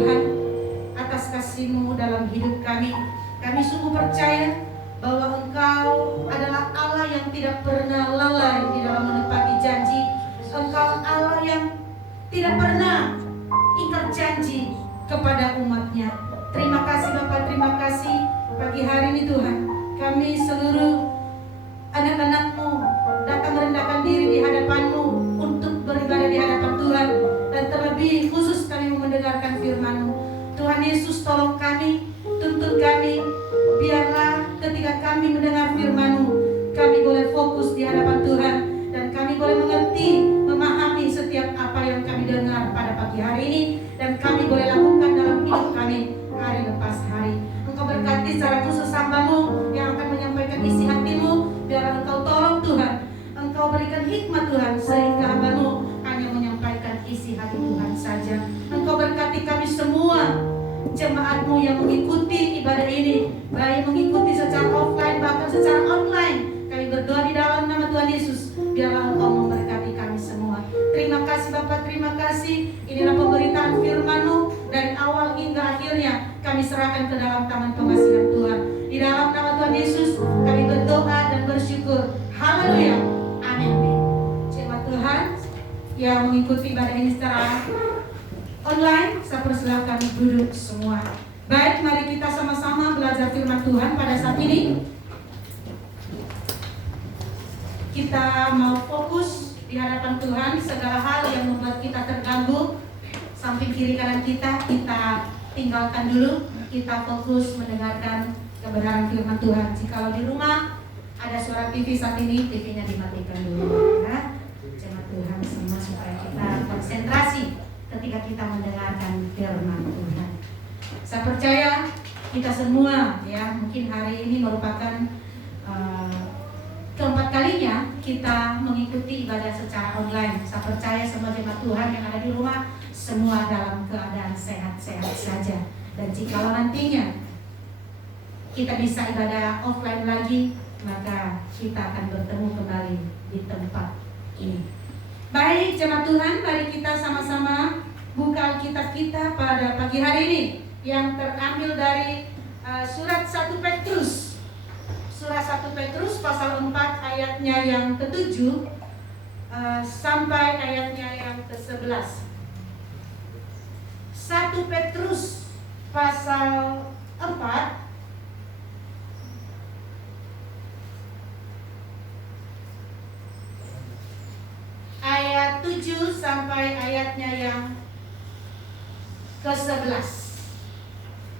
Tuhan atas kasih-Mu dalam hidup kami. Kami sungguh percaya bahwa Engkau adalah Allah yang tidak pernah lalai di dalam menepati janji. Engkau Allah yang tidak pernah ingkar janji kepada umat-Nya. Terima kasih Bapak, terima kasih pagi hari ini Tuhan. Kami seluruh anak-anak-Mu datang merendahkan diri di hadapan-Mu untuk beribadah di hadapan Tuhan. Dan terlebih khusus kami mendengarkan firman-Mu. Tuhan Yesus, tolong kami, tuntun kami. Biarlah ketika kami mendengar firman-Mu, kami boleh fokus di hadapan Tuhan. Dan kami boleh mengerti, memahami setiap apa yang kami dengar pada pagi hari ini. Dan kami boleh lakukan dalam hidup kami hari lepas hari. Engkau berkati secara khusus hamba-Mu yang akan menyampaikan isi hati-Mu. Biarlah Engkau tolong Tuhan, Engkau berikan hikmat Tuhan, sehingga hamba-Mu hanya menyampaikan isi hati Tuhan saja. Engkau berkati kami semua, jemaat-Mu yang mengikuti ibadah ini, baik mengikuti secara offline bahkan secara online. Kami berdoa di dalam nama Tuhan Yesus, biarlah Engkau memberkati kami semua. Terima kasih Bapak, terima kasih. Inilah pemberitaan firman-Mu dari awal hingga akhirnya. Kami serahkan ke dalam tangan pengasihan Tuhan. Di dalam nama Tuhan Yesus kami berdoa dan bersyukur. Haleluya, amin. Jemaat Tuhan yang mengikuti ibadah ini secara online, saya persilakan duduk semua. Baik, mari kita sama-sama belajar firman Tuhan pada saat ini. Kita mau fokus di hadapan Tuhan. Segala hal yang membuat kita terganggu, samping kiri kanan kita tinggalkan dulu. Kita fokus mendengarkan kebenaran firman Tuhan. Jikalau di rumah ada suara TV saat ini, TV-nya dimatikan dulu. Ya, jemaat Tuhan semua, supaya kita konsentrasi ketika kita mendengarkan firman Tuhan. Saya percaya kita semua, ya, mungkin hari ini merupakan keempat kalinya kita mengikuti ibadah secara online. Saya percaya semua jemaat Tuhan yang ada di rumah semua dalam keadaan sehat-sehat saja. Dan jikalau nantinya kita bisa ibadah offline lagi, maka kita akan bertemu kembali di tempat ini. Baik jemaat Tuhan, mari kita sama-sama buka Alkitab kita pada pagi hari ini yang terambil dari surat 1 Petrus. Surah 1 Petrus pasal 4 ayatnya yang ke-7 sampai ayatnya yang ke-11. 1 Petrus pasal 4 ayat 7 sampai ayatnya yang ke-11.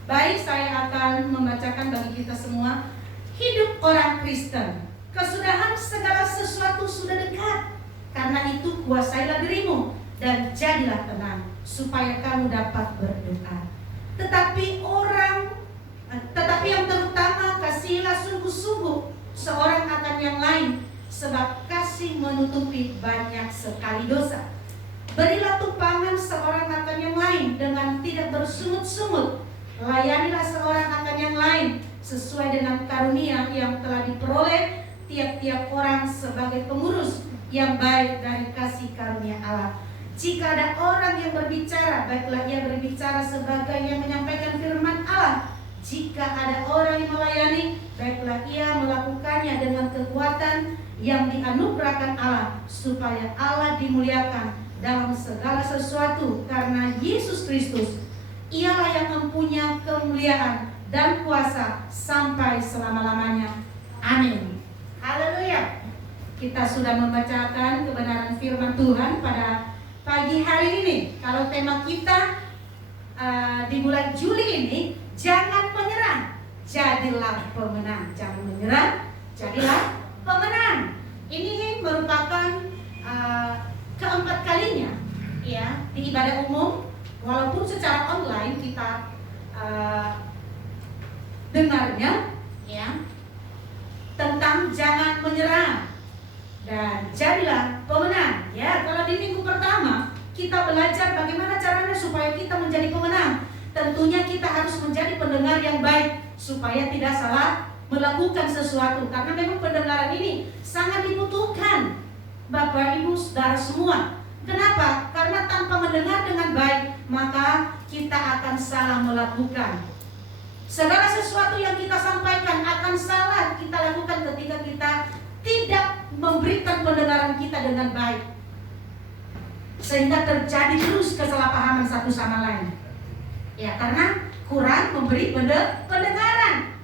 Baik, saya akan membacakan bagi kita semua. Hidup orang Kristen, kesudahan segala sesuatu sudah dekat. Karena itu kuasailah dirimu dan jadilah tenang, supaya kamu dapat berdoa. Tetapi yang terutama kasihilah sungguh-sungguh seorang akan yang lain, sebab kasih menutupi banyak sekali dosa. Berilah tumpangan seorang akan yang lain dengan tidak bersungut-sungut. Layanilah seorang akan yang lain sesuai dengan karunia yang telah diperoleh tiap-tiap orang sebagai pengurus yang baik dari kasih karunia Allah. Jika ada orang yang berbicara, baiklah ia berbicara sebagai yang menyampaikan firman Allah. Jika ada orang yang melayani, baiklah ia melakukannya dengan kekuatan yang dianugerahkan Allah, supaya Allah dimuliakan dalam segala sesuatu karena Yesus Kristus. Ialah yang mempunyai kemuliaan dan kuasa sampai selama-lamanya. Amin. Haleluya. Kita sudah membacakan kebenaran firman Tuhan pada pagi hari ini. Kalau tema kita di bulan Juli ini, jangan menyerah, jadilah pemenang. Jangan menyerah, jadilah pemenang. Ini merupakan keempat kalinya, ya, di ibadah umum. Walaupun secara online kita dengarnya, ya, tentang jangan menyerah dan jadilah pemenang. Ya, kalau di minggu pertama kita belajar bagaimana caranya supaya kita menjadi pemenang. Tentunya kita harus menjadi pendengar yang baik supaya tidak salah melakukan sesuatu. Karena memang pendengaran ini sangat dibutuhkan, Bapak, Ibu, Saudara semua. Kenapa? Karena tanpa mendengar dengan baik, maka kita akan akan salah melakukan. Segala sesuatu yang kita sampaikan akan salah kita lakukan ketika kita tidak memberikan pendengaran kita dengan baik, sehingga terjadi terus kesalahpahaman satu sama lain. Ya, karena kurang memberi pendengaran.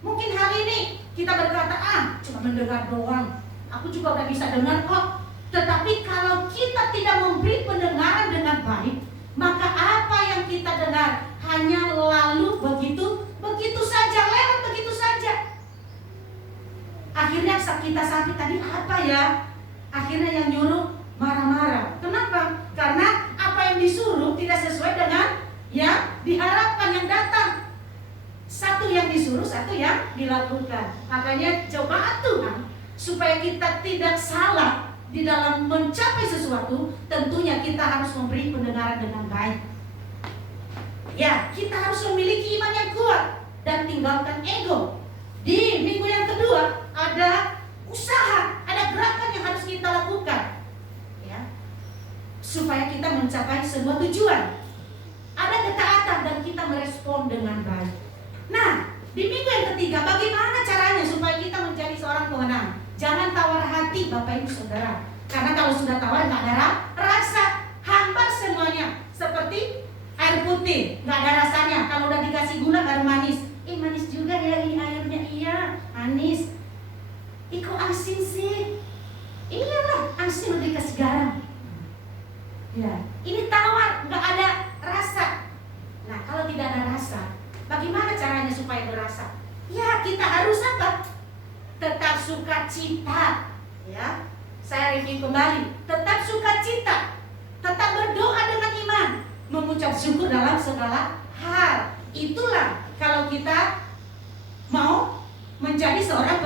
Mungkin hal ini kita berkata, cuma mendengar doang, aku juga gak bisa dengar kok. Tetapi kalau kita tidak memberi pendengaran dengan baik, maka apa yang kita dengar hanya lalu begitu saja, lewat begitu saja. Akhirnya kita sakit tadi apa ya? Akhirnya yang nyuruh marah-marah. Kenapa? Karena apa yang disuruh tidak sesuai dengan yang diharapkan yang datang. Satu yang disuruh, satu yang dilakukan. Makanya coba Tuhan supaya kita tidak salah di dalam mencapai sesuatu, tentunya kita harus memberi pendengaran dengan baik. Ya, kita harus memiliki iman yang kuat dan tinggalkan ego. Di minggu yang kedua ada usaha, ada gerakan yang harus kita lakukan, ya, supaya kita mencapai sebuah tujuan. Ada ketaatan dan kita merespon dengan baik. Nah, di minggu yang ketiga, bagaimana caranya supaya kita menjadi seorang pemenang? Jangan tawar hati Bapak Ibu Saudara. Karena kalau sudah tawar nggak ada rasa, hambar semuanya. Seperti air putih, nggak ada rasanya. Kalau udah dikasih gula baru manis. Manis juga ya ini airnya, iya manis. Kok asin sih? Iyalah, asin udah dikasih garam. Ya, ini tawar, nggak ada rasa. Nah, kalau tidak ada rasa, bagaimana caranya supaya berasa? Ya, kita harus apa? Tetap sukacita. Ya, saya review kembali. Tetap sukacita, tetap berdoa dengan iman, mengucap syukur dalam segala hal. Itulah kalau kita mau menjadi seorang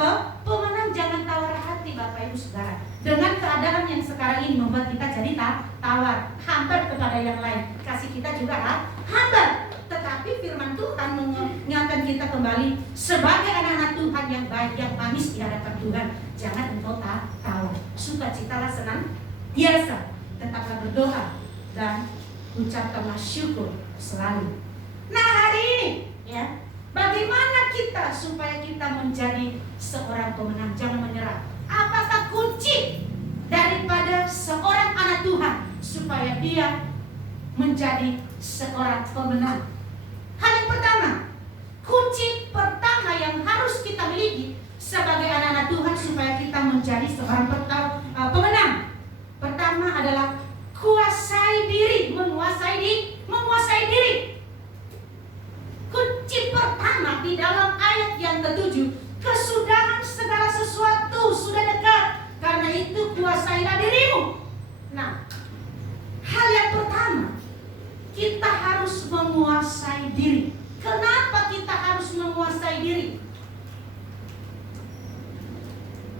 pemenang. Jangan tawar hati Bapak Ibu Saudara. Dengan keadaan yang sekarang ini membuat kita jadi tawar, hambar kepada yang lain. Kasih kita juga hambar. Tetapi firman Tuhan mengingatkan kita kembali sebagai anak-anak Tuhan yang baik, yang manis di hadapan Tuhan. Jangan engkau tawar. Sukacitalah senang biasa. Tetaplah berdoa dan ucapkanlah syukur selalu. Nah, hari ini ya, bagaimana kita supaya kita menjadi seorang pemenang? Jangan menyerah. Apakah kunci daripada seorang anak Tuhan supaya dia menjadi seorang pemenang? Hal yang pertama, kunci pertama yang harus kita miliki sebagai anak-anak Tuhan supaya kita menjadi seorang pemenang. Pertama adalah kuasai diri, menguasai diri. Kunci pertama di dalam ayat yang ke-7, kesudahan segala sesuatu sudah dekat, karena itu kuasailah dirimu. Nah, hal yang pertama, kita harus menguasai diri. Kenapa kita harus menguasai diri?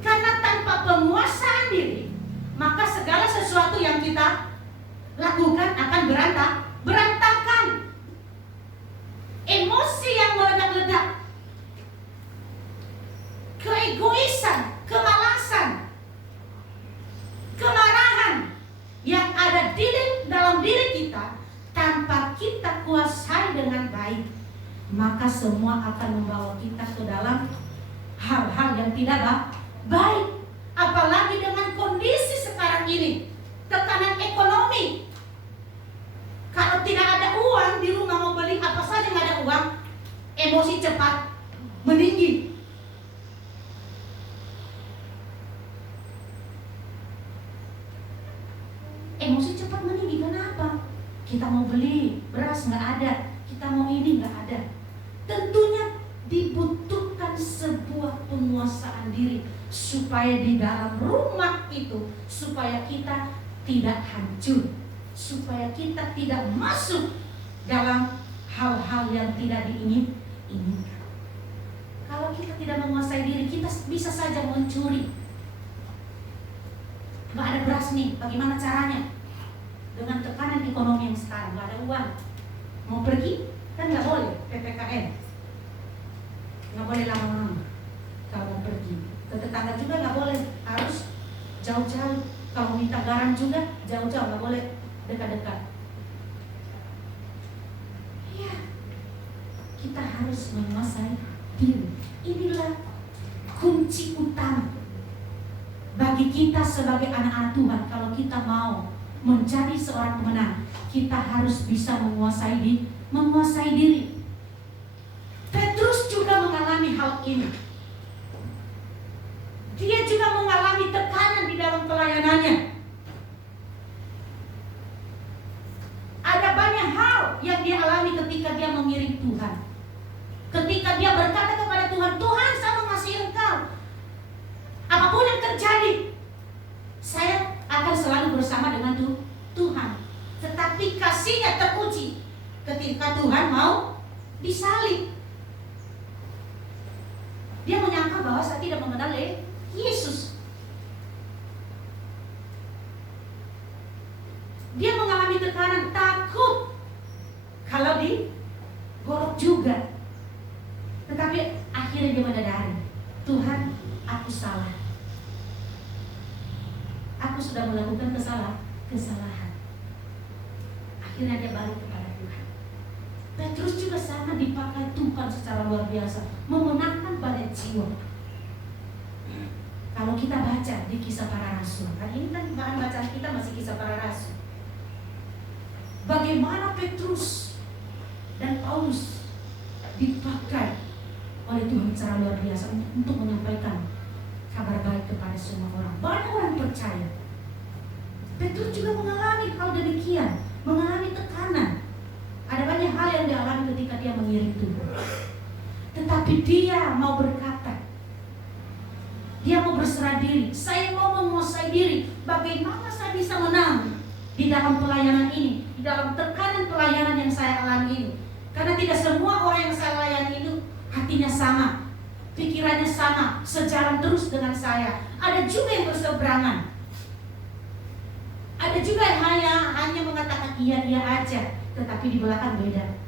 Karena tanpa penguasaan diri, maka segala sesuatu yang kita lakukan akan berantakan. Emosi yang meledak-ledak, keegoisan, kemalasan, kemarahan yang ada dalam diri kita, tanpa kita kuasai dengan baik, maka semua akan membawa kita ke dalam hal-hal yang tidak baik. Apalagi dengan kondisi sekarang ini, tekanan ekonomi. Kalau tidak ada uang di rumah, mau beli apa saja nggak ada uang, emosi cepat meninggi. Emosi cepat meninggi, kenapa? Kita mau beli beras nggak ada, kita mau ini nggak ada. Tentunya dibutuhkan sebuah penguasaan diri supaya di dalam rumah itu, supaya kita tidak hancur, supaya kita tidak masuk dalam hal-hal yang tidak diinginkan. Kalau kita tidak menguasai diri, kita bisa saja mencuri. Nggak ada beras nih, bagaimana caranya? Dengan tekanan ekonomi yang sekarang, nggak ada uang. Mau pergi, kan nggak boleh, PPKM. Nggak boleh lama-lama kalau mau pergi. Ke tetangga juga nggak boleh, harus jauh-jauh. Kalau minta garam juga jauh-jauh, nggak boleh dekat-dekat. harus menguasai diri. Inilah kunci utama bagi kita sebagai anak-anak Tuhan. Kalau kita mau menjadi seorang pemenang, kita harus bisa menguasai diri. Petrus juga mengalami hal ini. Dia juga mengalami tekanan di dalam pelayanannya. Ada banyak hal yang dia alami ketika dia mengiring Tuhan. Ketika dia berkata kepada Tuhan, Tuhan, saya mengasihi Engkau. Apapun yang terjadi, saya akan selalu bersama dengan Tuhan. Tetapi kasihnya teruji ketika Tuhan mau disalib. Dia menyangka bahwa saya tidak mengenal Yesus. Dia mengalami tekanan, takut kalau digorok juga. Tetapi akhirnya dia menyadari, Tuhan, aku salah. Aku sudah melakukan kesalahan. Akhirnya dia balik kepada Tuhan. Petrus juga sama dipakai Tuhan secara luar biasa, memenangkan banyak jiwa. Kalau kita baca di Kisah Para Rasul, hari ini kan bahan bacaan kita masih Kisah Para Rasul. Bagaimana Petrus dan Paulus dipakai oleh Tuhan secara luar biasa untuk menyampaikan kabar baik kepada semua orang. Banyak orang percaya. Petrus juga mengalami hal demikian, mengalami tekanan. Ada banyak hal yang dialami ketika dia mengiring Tuhan. Tetapi dia mau berkata, dia mau berserah diri. Saya mau menguasai diri. Bagaimana saya bisa menang di dalam pelayanan ini, di dalam tekanan pelayanan yang saya alami ini? Karena tidak semua orang yang saya layani itu hatinya sama, pikirannya sama, sejalan terus dengan saya. Ada juga yang berseberangan. Ada juga yang hanya mengatakan iya aja, tetapi di belakang beda.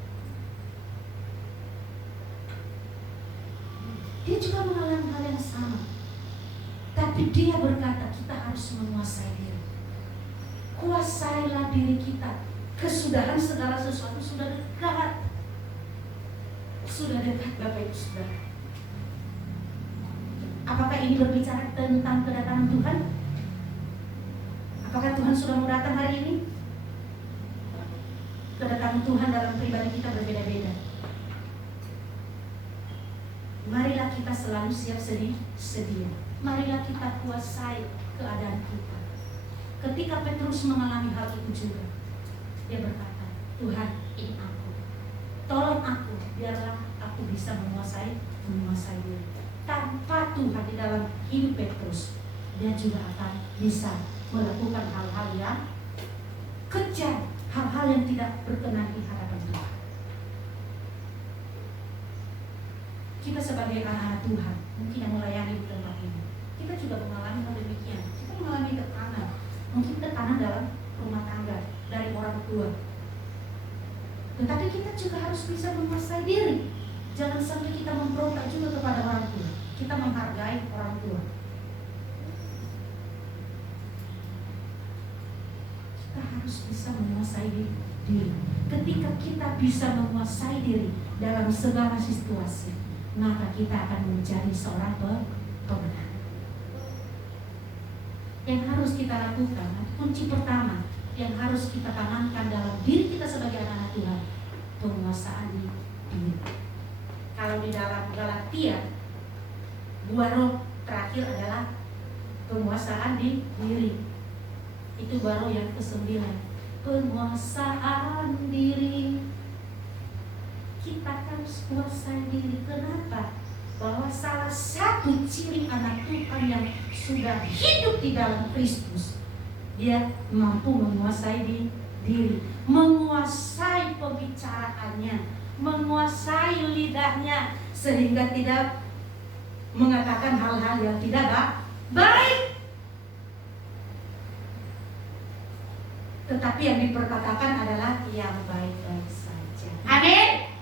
Dia juga mengalami hal yang sama. Tapi dia berkata, kita harus menguasai diri. Kuasailah diri kita. Kesudahan segala sesuatu sudah dekat. Sudah dekat Bapak Ibu Saudara. Apakah ini berbicara tentang kedatangan Tuhan? Apakah Tuhan sudah mau datang hari ini? Kedatangan Tuhan dalam pribadi kita berbeda-beda. Marilah kita selalu siap sedia. Marilah kita kuasai keadaan kita. Ketika Petrus mengalami hal itu juga, dia berkata, Tuhan, ini aku. Tolong aku, biarlah aku bisa menguasai diri. Tanpa Tuhan di dalam hidup Petrus, dia juga akan bisa melakukan hal-hal yang kejam, hal-hal yang tidak berkenan di hadapan Tuhan. Kita sebagai anak-anak Tuhan, mungkin yang melayani di tempat ini, kita juga mengalami hal demikian. Kita mengalami tekanan, mungkin tekanan dalam rumah tangga dari orang tua. Tetapi kita juga harus bisa menguasai diri. Jangan sampai kita memberontak juga kepada orang tua. Kita menghargai orang tua. Kita harus bisa menguasai diri. Ketika kita bisa menguasai diri dalam segala situasi, maka kita akan menjadi seorang pemenang. Yang harus kita lakukan, kunci pertama yang harus kita tanamkan dalam diri kita sebagai anak-anak Tuhan, penguasaan diri. Kalau di dalam Galatia, buah roh terakhir adalah penguasaan diri. Itu baru yang ke-9, penguasaan diri. Kita harus kuasai diri. Kenapa? Bahwa salah satu ciri anak Tuhan yang sudah hidup di dalam Kristus, dia mampu menguasai diri, menguasai pembicaraannya, menguasai lidahnya, sehingga tidak mengatakan hal-hal yang tidak baik, tetapi yang diperkatakan adalah yang baik-baik saja. Amin.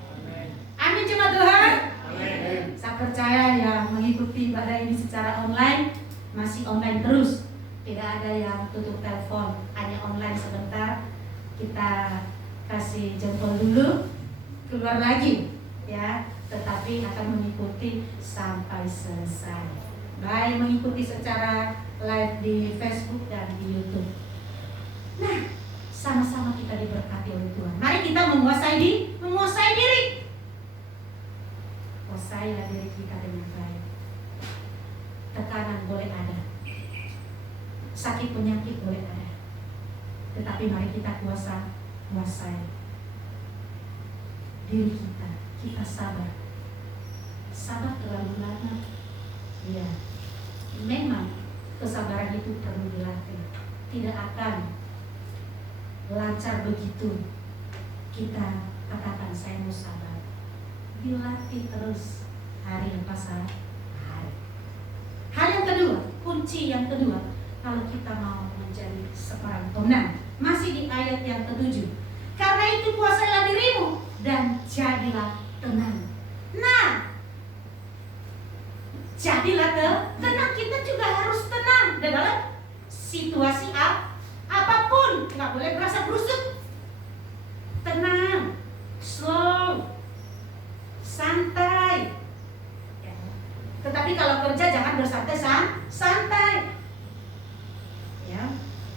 Amin jemaat Tuhan. Amin. Saya percaya yang mengikuti ibadah ini secara online masih online terus. Tidak ada yang tutup telepon, hanya online sebentar. Kita kasih jempol dulu, keluar lagi, ya. tetapi akan mengikuti sampai selesai. Baik mengikuti secara live di Facebook dan di YouTube. Nah, sama-sama kita diberkati oleh Tuhan. Mari kita menguasai diri. Kuasailah diri kita dengan baik. Tekanan boleh ada, sakit penyakit boleh ada, tetapi mari kita kuasai diri kita. Kita sabar terlalu lama. Ya, memang kesabaran itu perlu dilatih. Tidak akan lancar begitu kita katakan saya mau sabar. Dilatih terus hari lepas hari. Hal yang kedua, kunci yang kedua, kalau kita mau menjadi seorang pemenang, masih di ayat yang ke-7. Karena itu kuasailah dirimu dan jadilah tenang. Nah, jadilah tenang. Kita juga harus tenang dalam situasi apapun. Nggak boleh berasa brusuk. Tenang, slow, santai. Ya. Tetapi kalau kerja jangan bersantai-santai. Ya.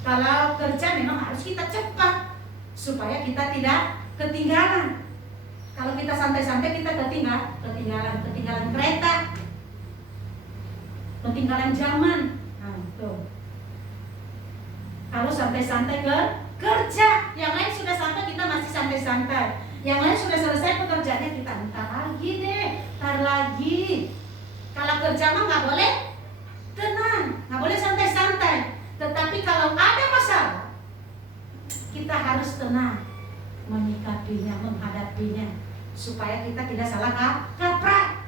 Kalau kerja memang harus kita cepat supaya kita tidak ketinggalan. Kalau kita santai-santai kita ketinggalan kereta, ketinggalan zaman. Nah, tuh. Kalau santai-santai kerja, yang lain sudah santai kita masih santai-santai. Yang lain sudah selesai pekerjaannya kita ntar lagi. Kalau kerja mah nggak boleh tenang, nggak boleh santai-santai. Tetapi kalau ada masalah, kita harus tenang menyikapinya, menghadapinya, supaya kita tidak salah kaprah,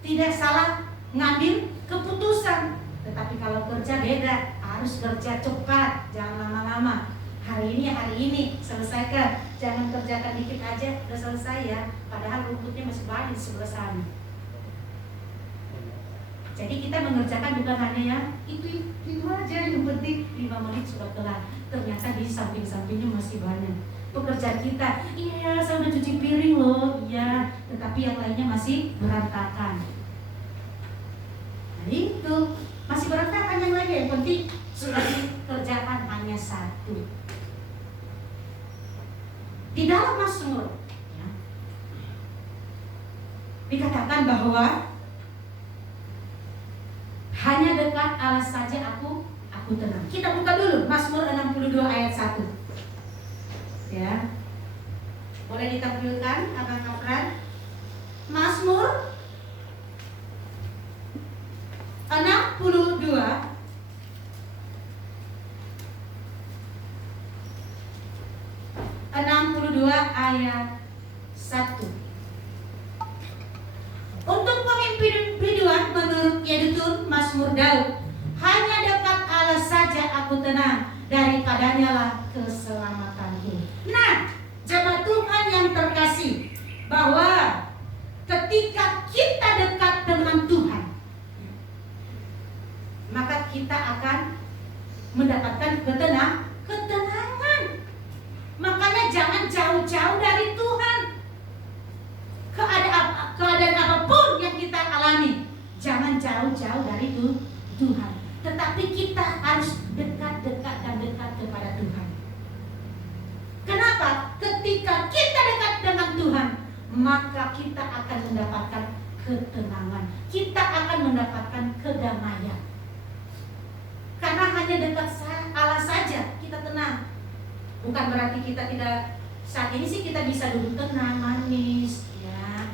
tidak salah ngambil keputusan. Tetapi kalau kerja beda, harus kerja cepat, jangan lama-lama. Hari ini selesaikan, jangan kerjakan dikit aja udah selesai ya, padahal rumputnya masih banyak di sebelah sana. Jadi kita mengerjakan bukan hanya ya itu aja, yang penting 5 menit sudah kelar. Ternyata di samping-sampingnya masih banyak pekerjaan kita. Iya, saya udah cuci piring loh, iya, tetapi yang lainnya masih berantakan. Nah itu masih berantakan yang lainnya, yang penting sudah dikerjakan hanya satu. Di dalam Mazmur ya, dikatakan bahwa hanya dekat Allah saja aku tenang. Kita buka dulu Mazmur 62 ayat 1. Ya. Boleh ditampilkan Abang-abang? Mazmur 62 ayat 1. Untuk pemimpin biduan menurut Yedutun Mazmur Daud, hanya dekat Allah saja aku tenang, daripadanya lah keselamatanku. Nah, jemaat Tuhan yang terkasih, bahwa ketika kita dekat dengan Tuhan, maka kita akan mendapatkan ketenangan. Makanya jangan jauh-jauh dari Tuhan. Keadaan apapun yang kita alami, jangan jauh-jauh dari Tuhan. Tetapi kita harus dekat-dekat dan dekat kepada Tuhan. Kenapa? Ketika kita dekat dengan Tuhan, maka kita akan mendapatkan ketenangan. Kita akan mendapatkan kedamaian. Karena hanya dekat Allah saja kita tenang. Bukan berarti kita tidak, saat ini sih kita bisa duduk tenang, manis, ya.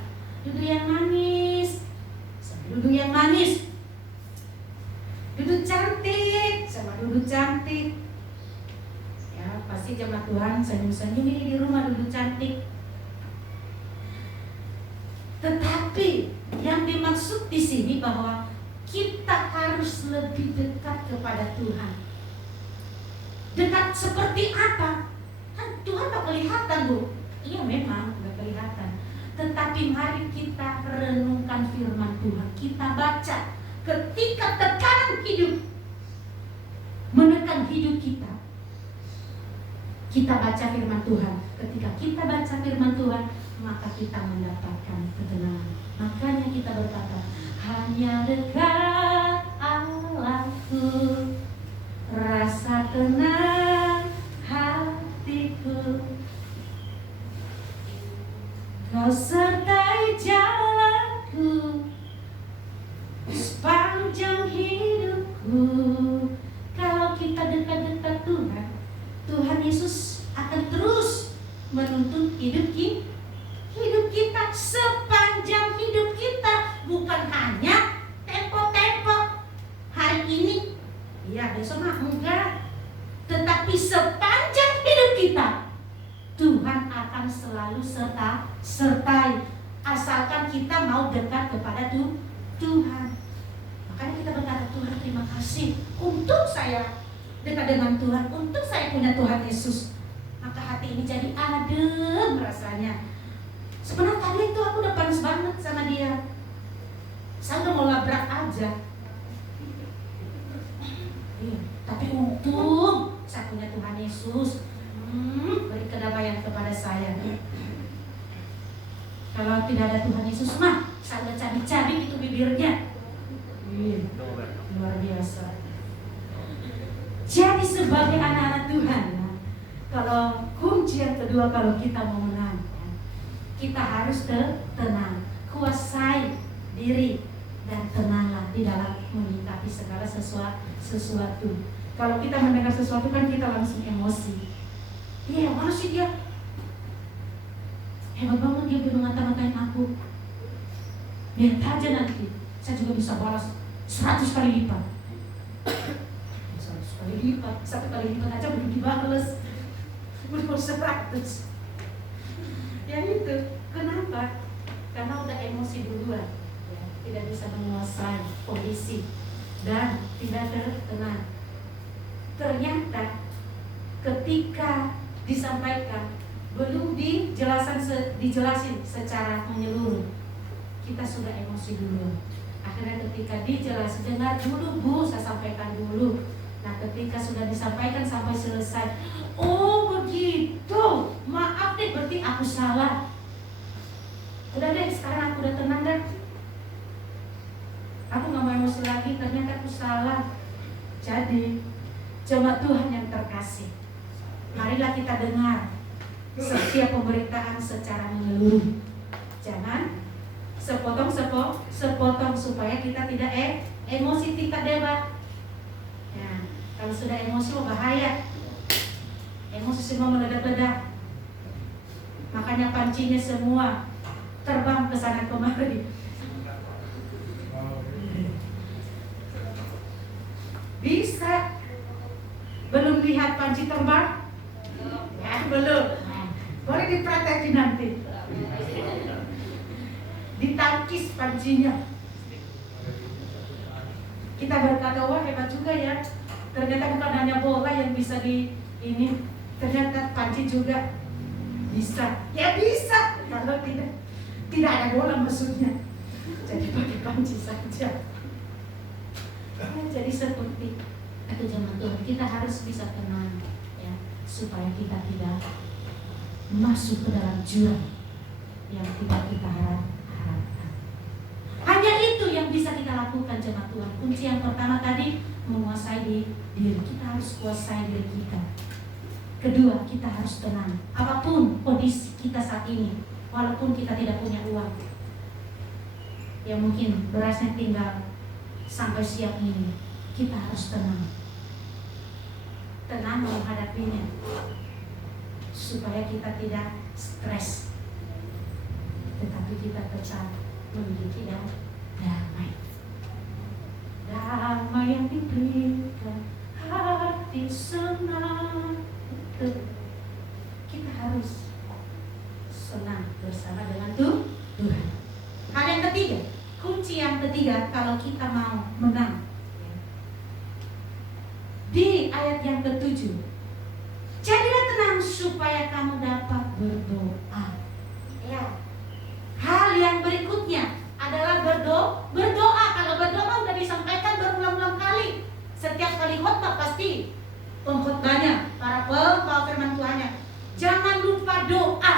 Duduk yang manis, sama duduk yang manis. Duduk cantik, sama duduk cantik. Ya, pasti jemaat Tuhan senyum-senyum ini di rumah duduk cantik. Tetapi yang dimaksud di sini bahwa kita harus lebih dekat kepada Tuhan. Dekat seperti apa? Kan Tuhan tak kelihatan, Bu. Iya memang gak kelihatan. Tetapi mari kita renungkan firman Tuhan. Kita baca. Ketika tekanan hidup menekan hidup kita, kita baca firman Tuhan. Ketika kita baca firman Tuhan, maka kita mendapatkan ketenangan. Makanya kita berkata, hanya dekat Allahku, rasa tenang hatiku. Kau sertai jalanku sepanjang hidupku. Kalau kita dekat-dekat Tuhan, Tuhan Yesus akan terus menuntun hidup kita sepanjang hidup kita, bukan hanya tempo-tempo hari ini, ya besok mah enggak, tetapi sepanjang hidup kita Tuhan akan selalu sertai, asalkan kita mau dekat kepada Tuhan. Makanya kita berkata, Tuhan terima kasih untuk saya dekat dengan Tuhan, untuk saya punya Tuhan Yesus. Maka hati ini jadi adem rasanya. Sebenarnya tadi itu aku udah panas banget sama dia, saya udah mau labrak aja. Iya, tapi untung saya punya Tuhan Yesus, beri kedamaian kepada saya. Kalau tidak ada Tuhan Yesus mah saya udah cabik-cabik itu bibirnya. Luar biasa. Jadi sebagai anak-anak Tuhan, kalau kunci yang kedua kalau kita mau menang, kita harus tenang, kuasai diri dan tenanglah di dalam menyikapi segala sesuatu. Kalau kita mendengar sesuatu kan kita langsung emosi. Iya, mana sih dia? Hebat banget dia mengata-ngatain aku. Lihat aja nanti, saya juga bisa balas 100 kali lipat. 100 kali lipat, 1 kali lipat aja belum dibales, belum 100. Yang itu, kenapa? Karena udah emosi duluan, ya, tidak bisa menguasai kondisi dan tidak tenang. Ternyata ketika disampaikan belum dijelasin secara menyeluruh, kita sudah emosi dulu. Akhirnya ketika dijelasin, dengar dulu Bu, saya sampaikan dulu. Nah ketika sudah disampaikan sampai selesai, oh begitu, maaf deh berarti aku salah. Udah deh, sekarang aku udah tenang deh, aku gak mau emosi lagi, ternyata aku salah. Jadi jemaat Tuhan yang terkasih, marilah kita dengar setiap pemberitaan secara menyeluruh. Jangan sepotong supaya kita tidak emosi, kita debat. Ya, kalau sudah emosi bahaya. Emosi semua meledak-ledak. Makanya pancinya semua terbang ke sana kemari. Bisa. Belum lihat panci terbang? Ya, belum. Boleh dipraktekin nanti. Ditangkis pancinya. Kita berkata, wah hebat juga ya. Ternyata bukan hanya bola yang bisa ini, ternyata panci juga bisa. Ya bisa. Kalau tidak ada bola maksudnya. Jadi pakai panci saja. Jadi seperti itu jemaat Tuhan, kita harus bisa tenang, ya, supaya kita tidak masuk ke dalam jurang yang tidak kita harapkan. Hanya itu yang bisa kita lakukan jemaat Tuhan. Kunci yang pertama tadi, menguasai diri. Kita harus kuasai diri kita. Kedua, kita harus tenang. Apapun kondisi kita saat ini, walaupun kita tidak punya uang, ya mungkin berasnya tinggal sampai siang ini, kita harus tenang. Tenang menghadapinya, supaya kita tidak stres, tetapi kita tetap memiliki damai. Damai yang diberikan hati senang. Kita harus senang bersama dengan Tuhan. Hal yang ketiga, kunci yang ketiga kalau kita mau menang, di ayat yang ke-7, jadilah tenang supaya kamu dapat berdoa. Ya. Hal yang berikutnya adalah berdoa. Kalau berdoa sudah disampaikan berulang-ulang kali. Setiap kali khotbah pasti pengkhotbahnya, para pembawa firman Tuhannya, jangan lupa doa.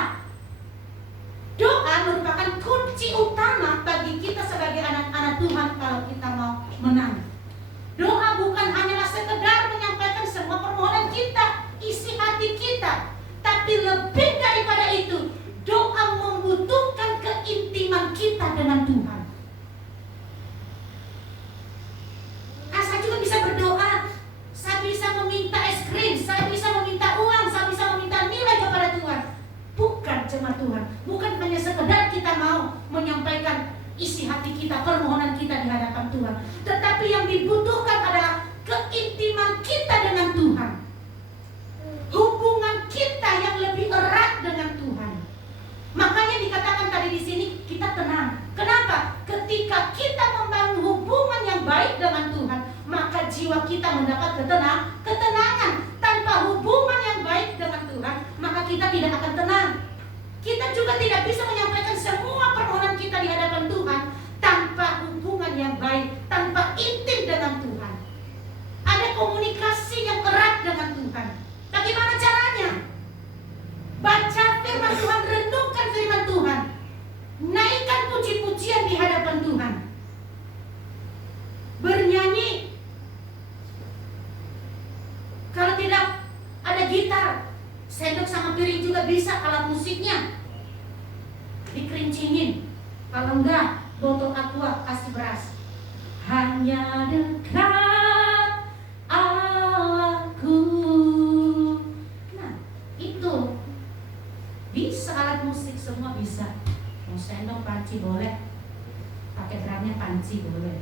Tetapi lebih daripada itu, doa membutuhkan keintiman kita dengan Tuhan. Saya juga bisa berdoa, saya bisa meminta es krim, saya bisa meminta uang, saya bisa meminta nilai kepada Tuhan. Bukan jemaat Tuhan, bukan hanya sekedar kita mau menyampaikan isi hati kita, permohonan kita di hadapan Tuhan, tetapi yang dibutuhkan adalah keintiman kita dengan Tuhan, hubungan kita yang lebih erat dengan Tuhan. Makanya dikatakan tadi di sini kita tenang. Kenapa? Ketika kita membangun hubungan yang baik dengan Tuhan, maka jiwa kita mendapat ketenangan. Tanpa hubungan yang baik dengan Tuhan, maka kita tidak akan tenang. Kita juga tidak bisa menyampaikan semua permohonan kita di hadapan Tuhan tanpa hubungan yang baik, tanpa intim dengan Tuhan. Ada komunikasi yang erat dengan Tuhan. Bagaimana caranya? Baca firman Tuhan, renungkan firman Tuhan, naikkan puji-pujian di hadapan Tuhan, bernyanyi. Kalau tidak ada gitar, sendok sama piring juga bisa, alat musiknya dikerincingin. Kalau enggak, botol aqua kasih beras. Hanya dekat Allahku. Nah, itu bisa alat musik, semua bisa. Mau sendok, panci boleh, pakai drumnya panci boleh.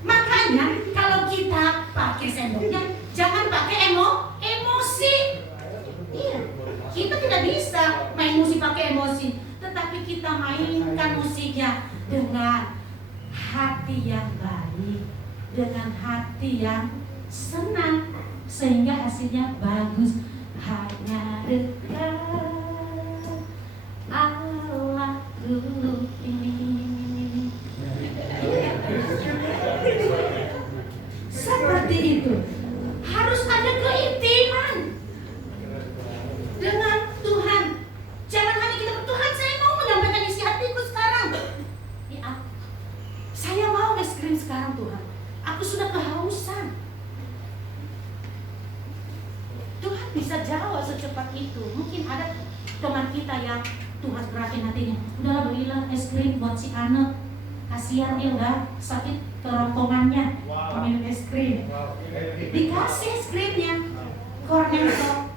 Makanya kalau kita pakai sendoknya, jangan pakai emosi. Iya, kita tidak bisa main musik pakai emosi, tetapi kita mainkan musiknya dengan hati yang baik, dengan hati yang senang, sehingga hasilnya bagus. Hanya dekat Allahku ini. Seperti itu. Harus ada keintiman dengan Tuhan. Jangan hanya kita, Tuhan saya mau menyampaikan isi hatiku sekarang. Ya, saya mau es krim sekarang Tuhan. Aku sudah kehausan. Tuhan bisa jawab secepat itu. Mungkin ada teman kita yang Tuhan beratin hatinya. Udahlah belilah es krim buat si anak. Kasihan dia udah sakit kerongkongannya, minum es krim. Dikasih es krimnya, Cornetto.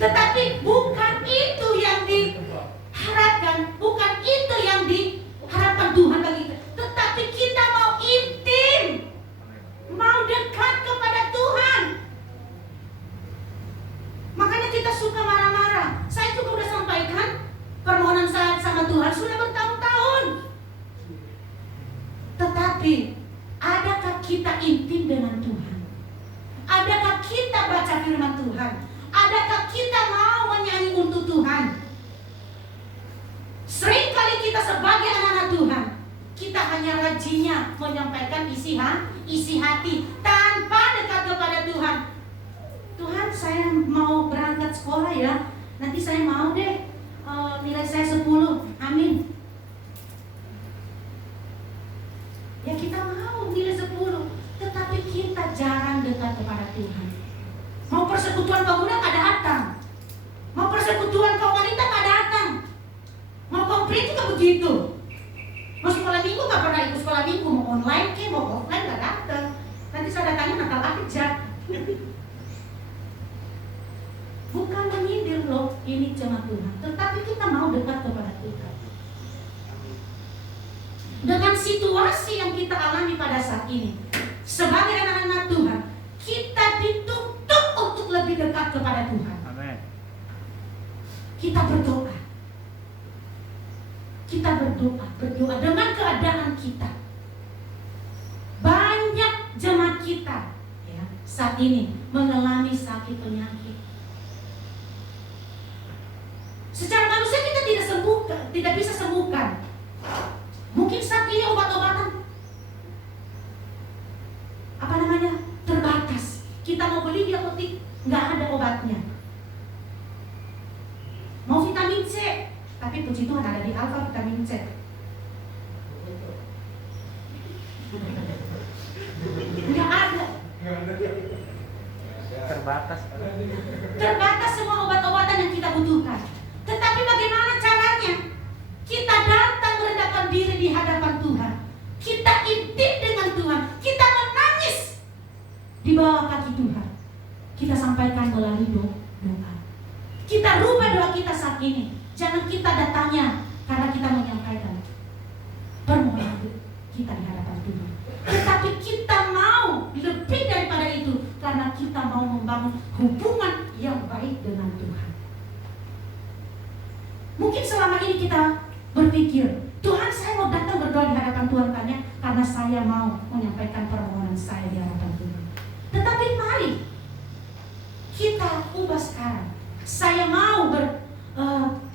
Tetapi bukan itu yang diharapkan, bukan itu yang diharapkan Tuhan bagi kita. Tetapi kita mau intim, mau dekat kepada Tuhan. Makanya kita suka marah-marah. Saya juga udah sampaikan permohonan saya sama Tuhan sudah bertahun-tahun. Tetapi adakah kita intim dengan Tuhan? Adakah kita baca firman Tuhan? Adakah kita mau menyanyi untuk Tuhan? Seringkali kita sebagai anak-anak Tuhan, kita hanya rajinnya menyampaikan isi hati tanpa dekat kepada Tuhan. Tuhan, saya mau berangkat sekolah ya. Nanti saya mau deh nilai saya 10. Amin. Ya kita mau nilai 10, tetapi kita jarang dekat kepada Tuhan. Mau persekutuan pemuda nggak datang, mau persekutuan kaum wanita nggak datang, mau komplit juga begitu. Mau sekolah minggu nggak pernah ikut sekolah minggu, mau online mau offline nggak datang. Nanti saya datangnya Natal aja. Bukan menyindir loh, ini cuma Tuhan, tetapi kita mau dekat kepada Tuhan. Dengan situasi yang kita alami pada saat ini, sebagai anak-anak Tuhan, kita dituntut untuk lebih dekat kepada Tuhan. Amen. Kita berdoa. Kita berdoa dengan keadaan kita. Banyak jemaat kita ya, saat ini mengalami sakit penyakit. Secara manusia kita tidak bisa sembuhkan. Mungkin saat ini obat-obatan terbatas. Kita mau beli di apotek nggak ada obatnya. Mau vitamin C, tapi puji Tuhan ada di Alfa vitamin C. Terbatas semua obat-obatan yang kita butuhkan. Tetapi bagaimana caranya? Kita datang merendahkan diri di hadapan Tuhan. Kita intip dengan Tuhan. Kita menangis di bawah kaki Tuhan. Kita sampaikan melalui doa. Kita rubah doa kita saat ini. Jangan kita datangnya karena kita menyampaikan permohonan kita di hadapan Tuhan. Tetapi kita mau lebih daripada itu, karena kita mau membangun hubungan yang baik dengan Tuhan. Mungkin selama ini kita berpikir, Tuhan, saya mau datang berdoa di hadapan Tuhan karena saya mau menyampaikan permohonan saya di hadapan Tuhan. Tetapi mari kita ubah sekarang. Saya mau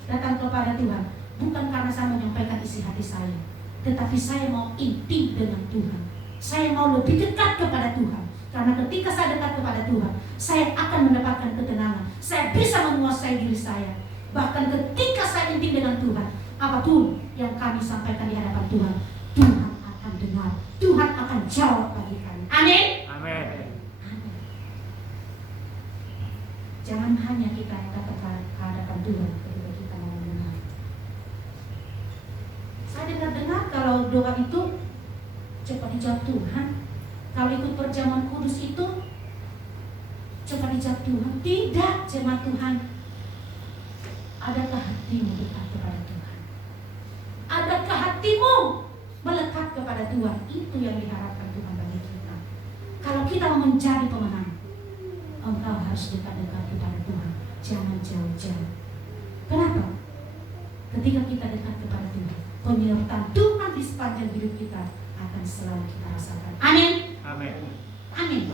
datang kepada Tuhan bukan karena saya menyampaikan isi hati saya, tetapi saya mau intim dengan Tuhan. Saya mau lebih dekat kepada Tuhan. Karena ketika saya dekat kepada Tuhan, saya akan mendapatkan ketenangan. Saya bisa menguasai diri saya. Bahkan ketika saya intim dengan Tuhan, apapun yang kami sampaikan di hadapan Tuhan, Tuhan akan dengar. Tuhan akan jawab bagi kami. Amin. Amin. Jangan hanya kita datang ke hadapan Tuhan ketika kita mau mendengar. Saya dengar kalau doa itu cepat dijawab Tuhan. Kalau ikut perjamuan kudus itu cepat dijawab Tuhan. Tidak, jemaat Tuhan. Adakah hatimu dekat kepada Tuhan? Adakah hatimu melekat kepada Tuhan? Itu yang diharapkan Tuhan bagi kita. Kalau kita mau menjadi pemenang, engkau harus dekat-dekat kepada Tuhan. Jangan jauh-jauh. Kenapa? Ketika kita dekat kepada Tuhan, penyertaan Tuhan di sepanjang hidup kita akan selalu kita rasakan. Amin. Amin. Amin.